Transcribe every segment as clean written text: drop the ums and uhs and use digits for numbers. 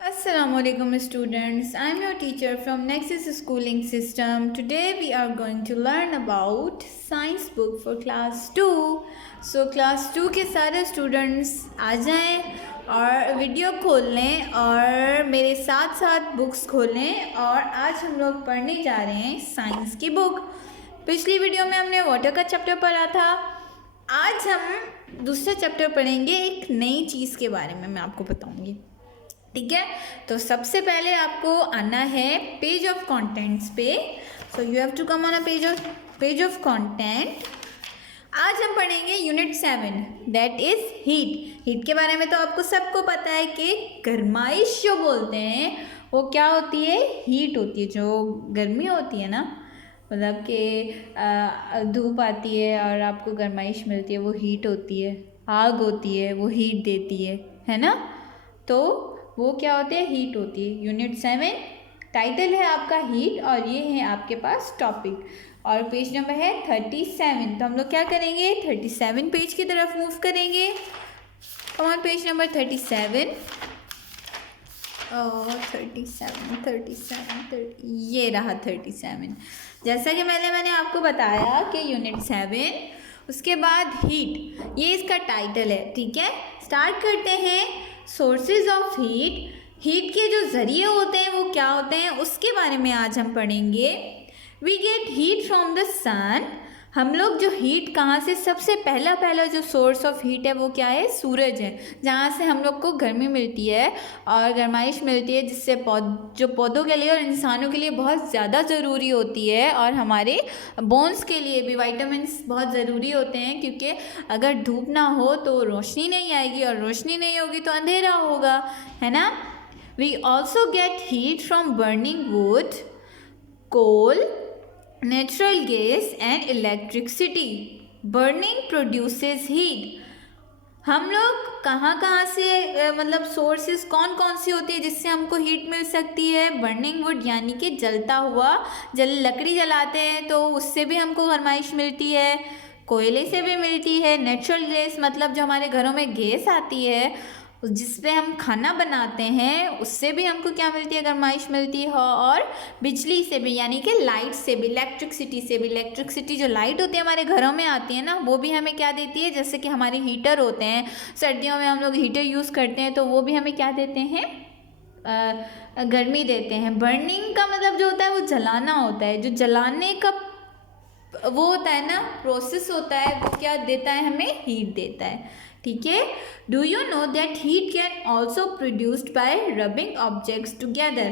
Assalamualaikum students. I am your teacher from Nexus Schooling System. Today we are going to learn about science book for class 2. So class 2 के सारे students आ जाएं और video खोल लें और मेरे साथ साथ बुक्स खोलें और आज हम लोग पढ़ने जा रहे हैं साइंस की बुक। पिछली वीडियो में हमने वाटर का चैप्टर पढ़ा था। आज हम दूसरा चैप्टर पढ़ेंगे, एक नई चीज़ के बारे में मैं आपको बताऊंगी। ठीक है, तो सबसे पहले आपको आना है पेज ऑफ कंटेंट्स पे। So you have to come on a page of content. आज हम पढ़ेंगे unit 7 that is heat. Heat के बारे में तो आपको सबको पता है कि गर्माइश जो बोलते हैं वो क्या होती है, हीट होती है। जो गर्मी होती है ना, मतलब कि धूप आती है और आपको गर्माइश मिलती है, वो हीट होती है। आग होती है, वो हीट देती है ना। तो वो क्या होते हैं, हीट होती है। यूनिट 7 टाइटल है आपका हीट और ये है आपके पास टॉपिक और पेज नंबर है 37। तो हम लोग क्या करेंगे, 37 पेज की तरफ मूव करेंगे। कमान पेज नंबर 37 और 37 ये रहा 37। जैसा कि मैंने आपको बताया कि यूनिट 7 उसके बाद हीट, ये इसका टाइटल है। ठीक है, स्टार्ट करते हैं। सोर्सेज ऑफ हीट, हीट के जो ज़रिए होते हैं वो क्या होते हैं उसके बारे में आज हम पढ़ेंगे। We get heat from the sun, हम लोग जो हीट कहाँ से, सबसे पहला जो सोर्स ऑफ हीट है वो क्या है, सूरज है, जहाँ से हम लोग को गर्मी मिलती है और गर्माइश मिलती है, जिससे जो पौधों के लिए और इंसानों के लिए बहुत ज़्यादा ज़रूरी होती है और हमारे बोन्स के लिए भी विटामिन्स बहुत ज़रूरी होते हैं, क्योंकि अगर धूप ना हो तो रोशनी नहीं आएगी और रोशनी नहीं होगी तो अंधेरा होगा, है ना। We also get heat from burning wood, coal, natural gas and electricity. Burning produces heat. हम लोग कहाँ से मतलब सोर्सेज कौन सी होती है जिससे हमको हीट मिल सकती है। बर्निंग वुड यानी कि जलता हुआ, लकड़ी जलाते हैं तो उससे भी हमको गर्माइश मिलती है, कोयले से भी मिलती है। नेचुरल गैस मतलब जो हमारे घरों में गैस आती है जिसपे हम खाना बनाते हैं, उससे भी हमको क्या मिलती है, गर्माइश मिलती है। और बिजली से भी यानी कि लाइट से भी, इलेक्ट्रिसिटी से भी। इलेक्ट्रिसिटी जो लाइट होती है हमारे घरों में आती है ना, वो भी हमें क्या देती है, जैसे कि हमारे हीटर होते हैं, सर्दियों में हम लोग हीटर यूज़ करते हैं तो वो भी हमें क्या देते हैं, गर्मी देते हैं। बर्निंग का मतलब जो होता है वो जलाना होता है, जो जलाने का वो होता है ना, प्रोसेस होता है, वो क्या देता है, हमें हीट देता है। ठीक है, do you know that heat can also produced by rubbing objects together.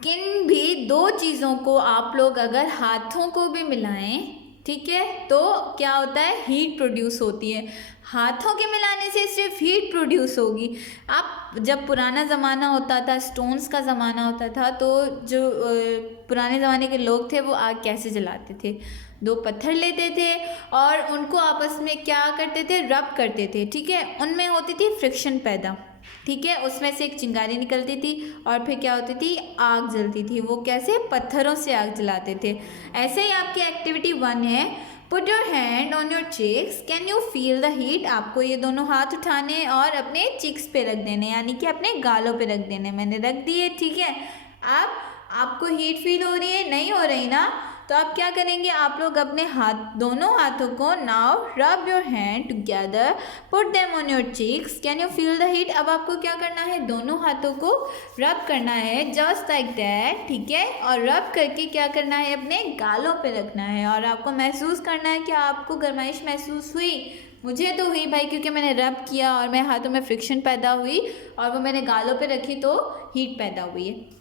किन भी दो चीज़ों को आप लोग अगर हाथों को भी मिलाएं, ठीक है, तो क्या होता है, हीट प्रोड्यूस होती है। हाथों के मिलाने से सिर्फ हीट प्रोड्यूस होगी। आप जब पुराना ज़माना होता था, स्टोन्स का ज़माना होता था, तो जो पुराने ज़माने के लोग थे वो आग कैसे जलाते थे, दो पत्थर लेते थे और उनको आपस में क्या करते थे, रब करते थे। ठीक है, उनमें होती थी फ्रिक्शन पैदा। ठीक है, उसमें से एक चिंगारी निकलती थी और फिर क्या होती थी, आग जलती थी। वो कैसे, पत्थरों से आग जलाते थे। ऐसे ही आपकी एक्टिविटी 1 है, put your hand on your cheeks, can you feel the heat. आपको ये दोनों हाथ उठाने और अपने चिक्स पे रख देने, यानी कि अपने गालों पे रख देने। मैंने रख दिए, ठीक है। अब आपको हीट फील हो रही है, नहीं हो रही ना, तो आप क्या करेंगे, आप लोग अपने दोनों हाथों को, now rub your hand together, put them on your cheeks, can you feel the heat. अब आपको क्या करना है, दोनों हाथों को रब करना है, जस्ट लाइक दैट। ठीक है, और रब करके क्या करना है, अपने गालों पे रखना है और आपको महसूस करना है कि आपको गर्माइश महसूस हुई। मुझे तो हुई भाई, क्योंकि मैंने रब किया और मेरे हाथों में फ्रिक्शन पैदा हुई और वो मैंने गालों पे रखी तो हीट पैदा हुई है।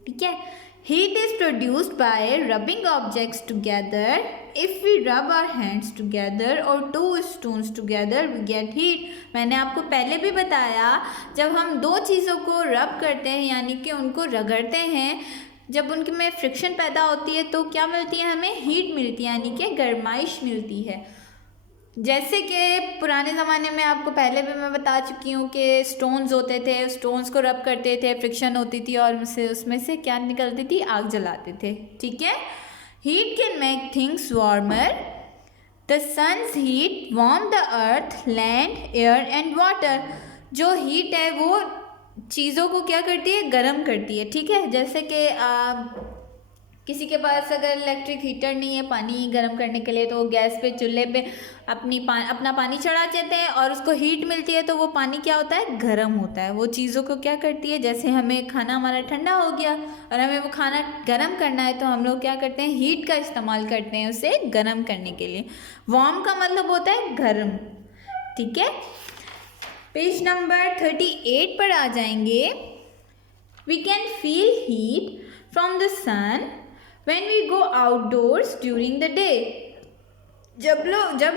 ठीक है, heat is produced by rubbing objects together. If we rub our hands together or two stones together, we get heat. मैंने आपको पहले भी बताया, जब हम दो चीज़ों को रब करते हैं यानी कि उनको रगड़ते हैं, जब उनके में फ्रिक्शन पैदा होती है तो क्या मिलती है, हमें हीट मिलती है, यानी कि गर्माइश मिलती है। जैसे कि पुराने ज़माने में आपको पहले भी मैं बता चुकी हूँ कि स्टोन्स होते थे, स्टोन्स को रब करते थे, फ्रिक्शन होती थी और उसमें से क्या निकलती थी, आग जलाते थे। ठीक है, heat can make things warmer, the sun's heat warm the earth, land, air and water. जो हीट है वो चीज़ों को क्या करती है, गर्म करती है। ठीक है, जैसे कि किसी के पास अगर इलेक्ट्रिक हीटर नहीं है पानी गर्म करने के लिए, तो वो गैस पे चूल्हे पे अपना पानी चढ़ा देते हैं और उसको हीट मिलती है, तो वो पानी क्या होता है, गर्म होता है। वो चीज़ों को क्या करती है, जैसे हमें खाना हमारा ठंडा हो गया और हमें वो खाना गर्म करना है, तो हम लोग क्या करते हैं, हीट का इस्तेमाल करते हैं उसे गर्म करने के लिए। वार्म का मतलब होता है गर्म। ठीक है, पेज नंबर 38 पर आ जाएंगे। We can feel heat from the sun when we go outdoors during the day। जब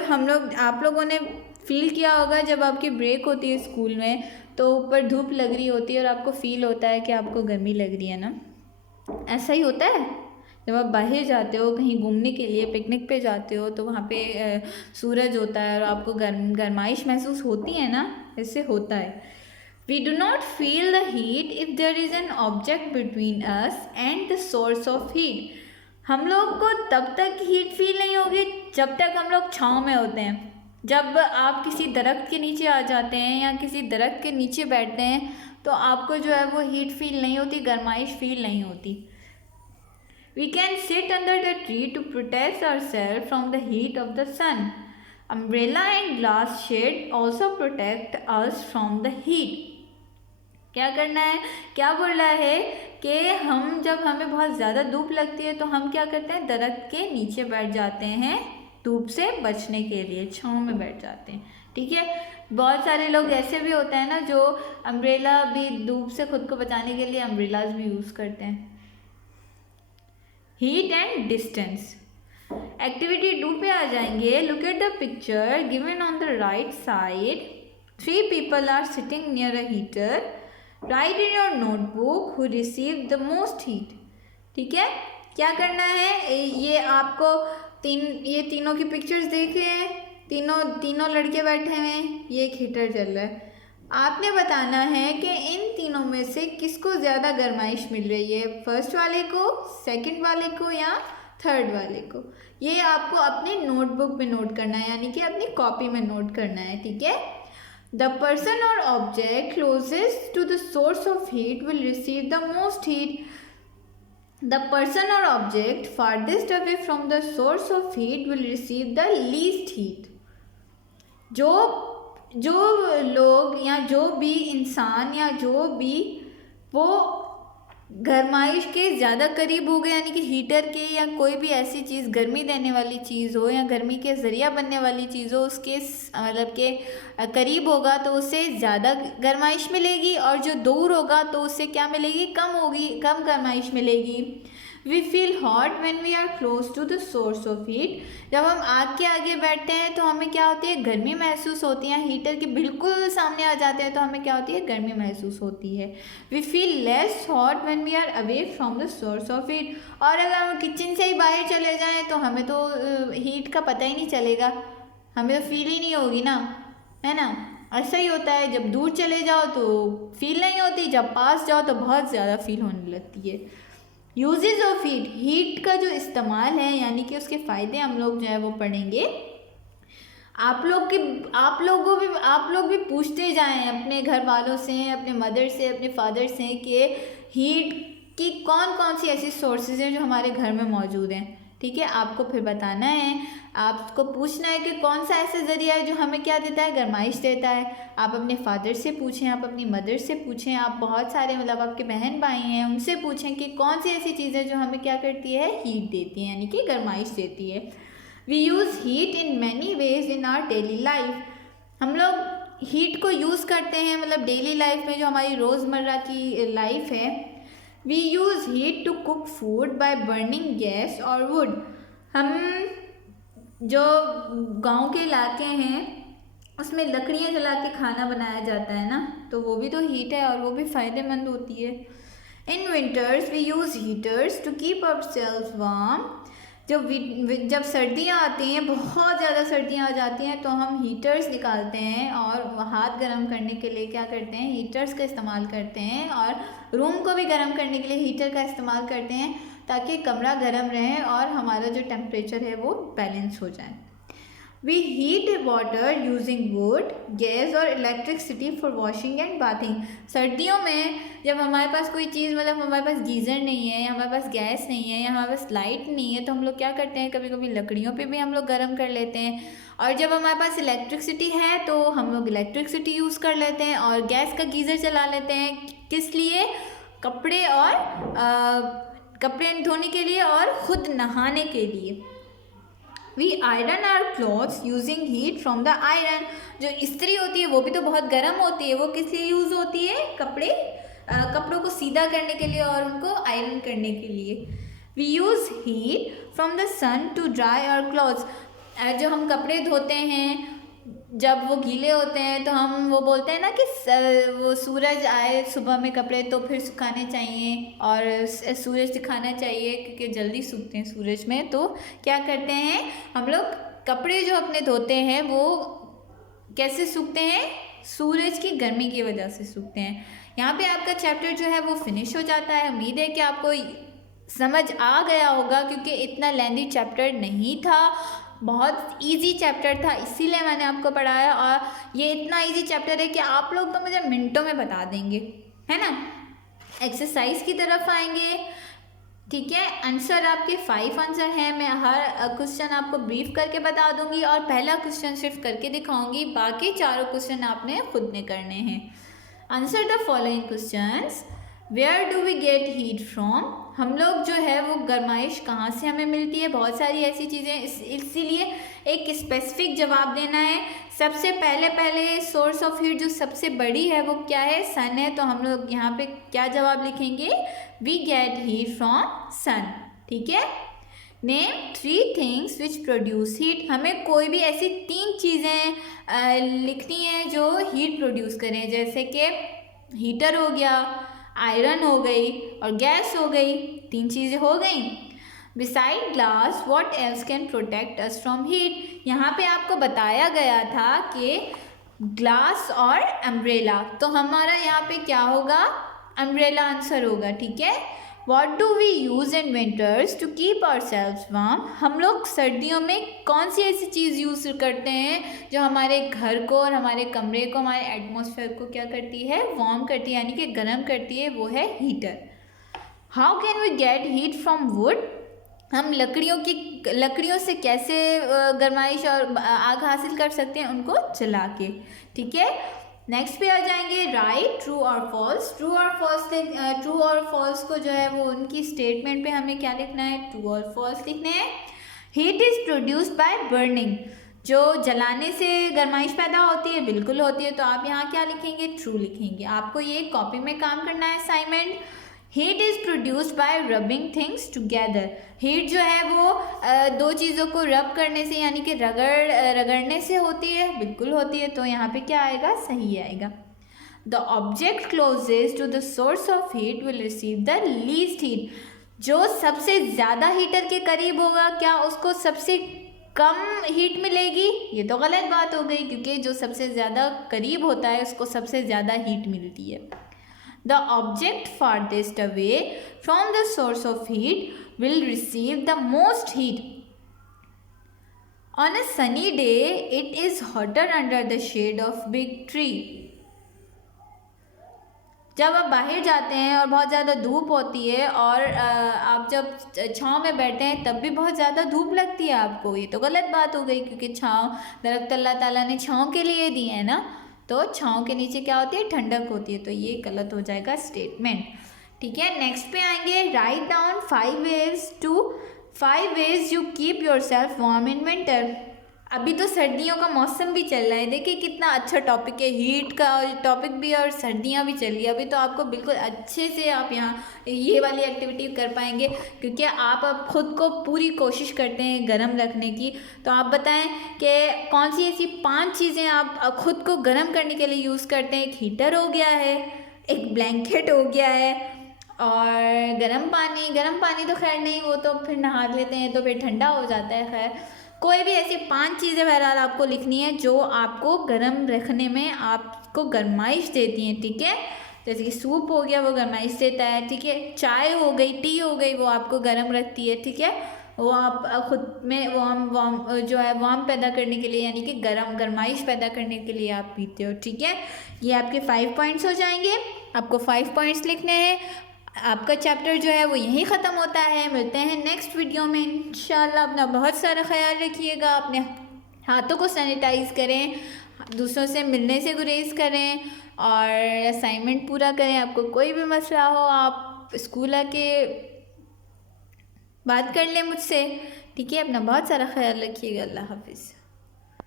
हम लोग, आप लोगों ने फील किया होगा जब आपकी ब्रेक होती है स्कूल में, तो ऊपर धूप लग रही होती है और आपको फील होता है कि आपको गर्मी लग रही है ना, ऐसा ही होता है। जब आप बाहर जाते हो कहीं घूमने के लिए, पिकनिक पे जाते हो, तो वहाँ पे सूरज होता है और आपको गर्माइश महसूस होती है ना, इससे होता है। We do not feel the heat if there is an object between us and the source of heat। हम लोग को तब तक हीट फील नहीं होगी जब तक हम लोग छाँव में होते हैं। जब आप किसी दरख्त के नीचे आ जाते हैं या किसी दरख्त के नीचे बैठते हैं, तो आपको जो है वो हीट फील नहीं होती, गर्माइश फील नहीं होती। We can sit under the tree to protect ourselves from the heat of the sun। Umbrella and glass shade also protect us from the heat। क्या करना है, क्या बोल रहा है कि हम जब हमें बहुत ज़्यादा धूप लगती है तो हम क्या करते हैं, दरख्त के नीचे बैठ जाते हैं धूप से बचने के लिए, छाँव में बैठ जाते हैं। ठीक है, बहुत सारे लोग ऐसे भी होते हैं ना जो अम्ब्रेला भी, धूप से खुद को बचाने के लिए अम्ब्रेलाज भी यूज़ करते हैं। हीट एंड डिस्टेंस, एक्टिविटी 2 पे आ जाएंगे। Look at the picture given on the right side. 3 people are sitting near a heater. Write in your notebook who receive the most heat. ठीक है, क्या करना है, ये आपको ये तीनों की पिक्चर्स देखे हैं, तीनों लड़के बैठे हुए हैं, ये एक हीटर चल रहा है। आपने बताना है कि इन तीनों में से किसको ज़्यादा गर्माइश मिल रही है, फर्स्ट वाले को, सेकंड वाले को या थर्ड वाले को। ये आपको अपने नोटबुक में नोट करना है, यानी कि अपनी कॉपी में नोट करना है। ठीक है, the person or object closest to the source of heat will receive the most heat। The person or object farthest away from the source of heat will receive the least heat। जो लोग या जो भी इंसान या जो भी वो गर्माइश के ज़्यादा करीब हो गए, यानी कि हीटर के या कोई भी ऐसी चीज़ गर्मी देने वाली चीज़ हो या गर्मी के ज़रिया बनने वाली चीज़ हो, उसके मतलब के करीब होगा तो उससे ज़्यादा गर्माइश मिलेगी, और जो दूर होगा तो उससे क्या मिलेगी, कम होगी, कम गर्माइश मिलेगी। We feel hot when we are close to the source of heat. जब हम आग के आगे बैठते हैं तो हमें क्या होती है, गर्मी महसूस होती है। हीटर के बिल्कुल सामने आ जाते हैं तो हमें क्या होती है, गर्मी महसूस होती है। We feel less hot when we are away from the source of heat. और अगर हम किचन से ही बाहर चले जाएँ तो हमें तो हीट का पता ही नहीं चलेगा, हमें तो फील ही नहीं होगी ना, है ना। ऐसा ही होता है, जब दूर चले जाओ तो फील नहीं होती, जब पास जाओ तो बहुत ज़्यादा फील होने लगती है। यूजेज ऑफ हीट, हीट का जो इस्तेमाल है यानी कि उसके फ़ायदे हम लोग जो है वो पढ़ेंगे। आप लोग भी पूछते जाएं अपने घर वालों से, अपने मदर से, अपने फादर से कि हीट की कौन कौन सी ऐसी सोर्सेज हैं जो हमारे घर में मौजूद हैं। ठीक है, आपको फिर बताना है, आपको पूछना है कि कौन सा ऐसा ज़रिया है जो हमें क्या देता है, गर्माइश देता है। आप अपने फादर से पूछें, आप अपनी मदर से पूछें, आप बहुत सारे मतलब आपके बहन भाई हैं उनसे पूछें कि कौन सी ऐसी चीज़ें जो हमें क्या करती है, हीट देती है, यानी कि गर्माइश देती है। We use heat in many ways in our daily life. हम लोग हीट को यूज़ करते हैं मतलब डेली लाइफ में, जो हमारी रोज़मर्रा की लाइफ है। We use heat to cook food by burning gas और वुड। हम जो गांव के इलाके हैं उसमें लकड़ियाँ जला के खाना बनाया जाता है ना, तो वो भी तो हीट है और वो भी फ़ायदेमंद होती है। In winters we use heaters to keep ourselves warm. जब सर्दियाँ आती हैं, बहुत ज़्यादा सर्दियाँ आ जाती हैं, तो हम हीटर्स निकालते हैं और हाथ गर्म करने के लिए क्या करते हैं, हीटर्स का इस्तेमाल करते हैं, और रूम को भी गर्म करने के लिए हीटर का इस्तेमाल करते हैं ताकि कमरा गर्म रहे और हमारा जो टेम्परेचर है वो बैलेंस हो जाए। We heat water using wood, gas और electricity for washing and bathing. सर्दियों में जब हमारे पास कोई चीज़, मतलब हमारे पास गीज़र नहीं है, या हमारे पास गैस नहीं है, या हमारे पास लाइट नहीं है, तो हम लोग क्या करते हैं, कभी कभी लकड़ियों पे भी हम लोग गर्म कर लेते हैं। और जब हमारे पास इलेक्ट्रिसिटी है तो हम लोग इलेक्ट्रिसिटी यूज़ कर लेते हैं और गैस का गीज़र चला लेते हैं। किस लिए? कपड़े और कपड़े धोने के लिए और ख़ुद नहाने के लिए। We iron our clothes using heat from the iron. जो इस्त्री होती है वो भी तो बहुत गर्म होती है, वो किस लिए यूज़ होती है? कपड़ों को सीधा करने के लिए और उनको आयरन करने के लिए। We use heat from the sun to dry our clothes. जो हम कपड़े धोते हैं जब वो गीले होते हैं तो हम वो बोलते हैं ना कि वो सूरज आए सुबह में कपड़े तो फिर सुखाने चाहिए और सूरज दिखाना चाहिए क्योंकि जल्दी सूखते हैं सूरज में। तो क्या करते हैं हम लोग, कपड़े जो अपने धोते हैं वो कैसे सूखते हैं? सूरज की गर्मी की वजह से सूखते हैं। यहाँ पे आपका चैप्टर जो है वो फिनिश हो जाता है। उम्मीद है कि आपको समझ आ गया होगा क्योंकि इतना लेंथी चैप्टर नहीं था, बहुत इजी चैप्टर था, इसीलिए मैंने आपको पढ़ाया। और ये इतना इजी चैप्टर है कि आप लोग तो मुझे मिनटों में बता देंगे, है ना। एक्सरसाइज की तरफ आएंगे, ठीक है। आंसर आपके 5 आंसर हैं। मैं हर क्वेश्चन आपको ब्रीफ करके बता दूंगी और पहला क्वेश्चन सिर्फ करके दिखाऊंगी, बाकी चारों क्वेश्चन आपने खुद ने करने हैं। Answer the following questions. Where do we get heat from? हम लोग जो है वो गर्माइश कहाँ से हमें मिलती है? बहुत सारी ऐसी चीज़ें, इसीलिए एक स्पेसिफिक जवाब देना है। सबसे पहले सोर्स ऑफ हीट जो सबसे बड़ी है वो क्या है? सन है। तो हम लोग यहाँ पे क्या जवाब लिखेंगे? We get heat from sun, ठीक है। Name 3 things which produce heat. हमें कोई भी ऐसी 3 चीज़ें लिखनी है जो हीट प्रोड्यूस करें, जैसे कि हीटर हो गया, आयरन हो गई और गैस हो गई। 3 चीज़ें हो गई। Beside glass what else can protect us from heat? यहाँ पे आपको बताया गया था कि ग्लास और अम्ब्रेला, तो हमारा यहाँ पे क्या होगा? अम्ब्रेला आंसर होगा, ठीक है। What do we use in winters to keep ourselves warm? हम लोग सर्दियों में कौन सी ऐसी चीज़ यूज़ करते हैं जो हमारे घर को और हमारे कमरे को, हमारे एटमॉस्फेयर को क्या करती है? वार्म करती है, यानी कि गर्म करती है, वो है heater. How can we get heat from wood? हम लकड़ियों से कैसे गर्माइश और आग हासिल कर सकते हैं? उनको जला के, ठीक है। नेक्स्ट पे आ जाएंगे, राइट ट्रू और फॉल्स। ट्रू और फॉल्स को जो है वो उनकी स्टेटमेंट पे हमें क्या लिखना है? ट्रू और फॉल्स लिखने हैं। Heat is produced by burning. जो जलाने से गर्माइश पैदा होती है, बिल्कुल होती है। तो आप यहाँ क्या लिखेंगे? ट्रू लिखेंगे। आपको ये कॉपी में काम करना है assignment. Heat is produced by rubbing things together. Heat जो है वो 2 चीज़ों को रब करने से, यानी कि रगड़ने से होती है, बिल्कुल होती है। तो यहाँ पे क्या आएगा? सही आएगा। The object closest to the source of heat will receive the least heat. जो सबसे ज़्यादा हीटर के करीब होगा, क्या उसको सबसे कम हीट मिलेगी? ये तो गलत बात हो गई, क्योंकि जो सबसे ज़्यादा करीब होता है उसको सबसे ज़्यादा हीट मिलती है। The object farthest away from the source of heat will receive the most heat. On a sunny day, it is hotter under the shade of big tree. जब आप बाहर जाते हैं और बहुत ज़्यादा धूप होती है और आप जब छाँव में बैठते हैं तब भी बहुत ज़्यादा धूप लगती है आपको, ये तो गलत बात हो गई, क्योंकि छाँव दरख्त अल्लाह ताला ने छाँव के लिए दी है ना। तो छाँव के नीचे क्या होती है? ठंडक होती है। तो ये गलत हो जाएगा स्टेटमेंट, ठीक है। नेक्स्ट पे आएंगे, write down 5 ways you keep your self warm in winter. अभी तो सर्दियों का मौसम भी चल रहा है, देखिए कितना अच्छा टॉपिक है, हीट का टॉपिक भी और सर्दियाँ भी चल रही है। अभी तो आपको बिल्कुल अच्छे से आप यहाँ ये वाली एक्टिविटी कर पाएंगे, क्योंकि आप अब खुद को पूरी कोशिश करते हैं गर्म रखने की। तो आप बताएं कि कौन सी ऐसी 5 चीज़ें आप खुद को गर्म करने के लिए यूज़ करते हैं? एक हीटर हो गया है, एक ब्लैंकेट हो गया है, और गर्म पानी तो खैर नहीं, वो तो फिर नहा लेते हैं तो फिर ठंडा हो जाता है। खैर कोई भी ऐसी 5 चीज़ें बहरहाल आपको लिखनी है जो आपको गर्म रखने में आपको गर्माइश देती हैं, ठीक है। जैसे कि सूप हो गया, वो गर्माइश देता है, ठीक है। चाय हो गई, टी हो गई, वो आपको गर्म रखती है, ठीक है। वो आप ख़ुद में वार्म जो है वार्म पैदा करने के लिए, यानी कि गरमाइश पैदा करने के लिए आप पीते हो, ठीक है। ये आपके 5 पॉइंट्स हो जाएंगे। आपको 5 पॉइंट्स लिखने हैं। आपका चैप्टर जो है वो यहीं ख़त्म होता है। मिलते हैं नेक्स्ट वीडियो में इंशाल्लाह। अपना बहुत सारा ख्याल रखिएगा। अपने हाथों को सैनिटाइज़ करें, दूसरों से मिलने से गुरेज करें और असाइनमेंट पूरा करें। आपको कोई भी मसला हो आप स्कूल आके बात कर लें मुझसे, ठीक है। अपना बहुत सारा ख्याल रखिएगा। अल्लाह हाफिज़।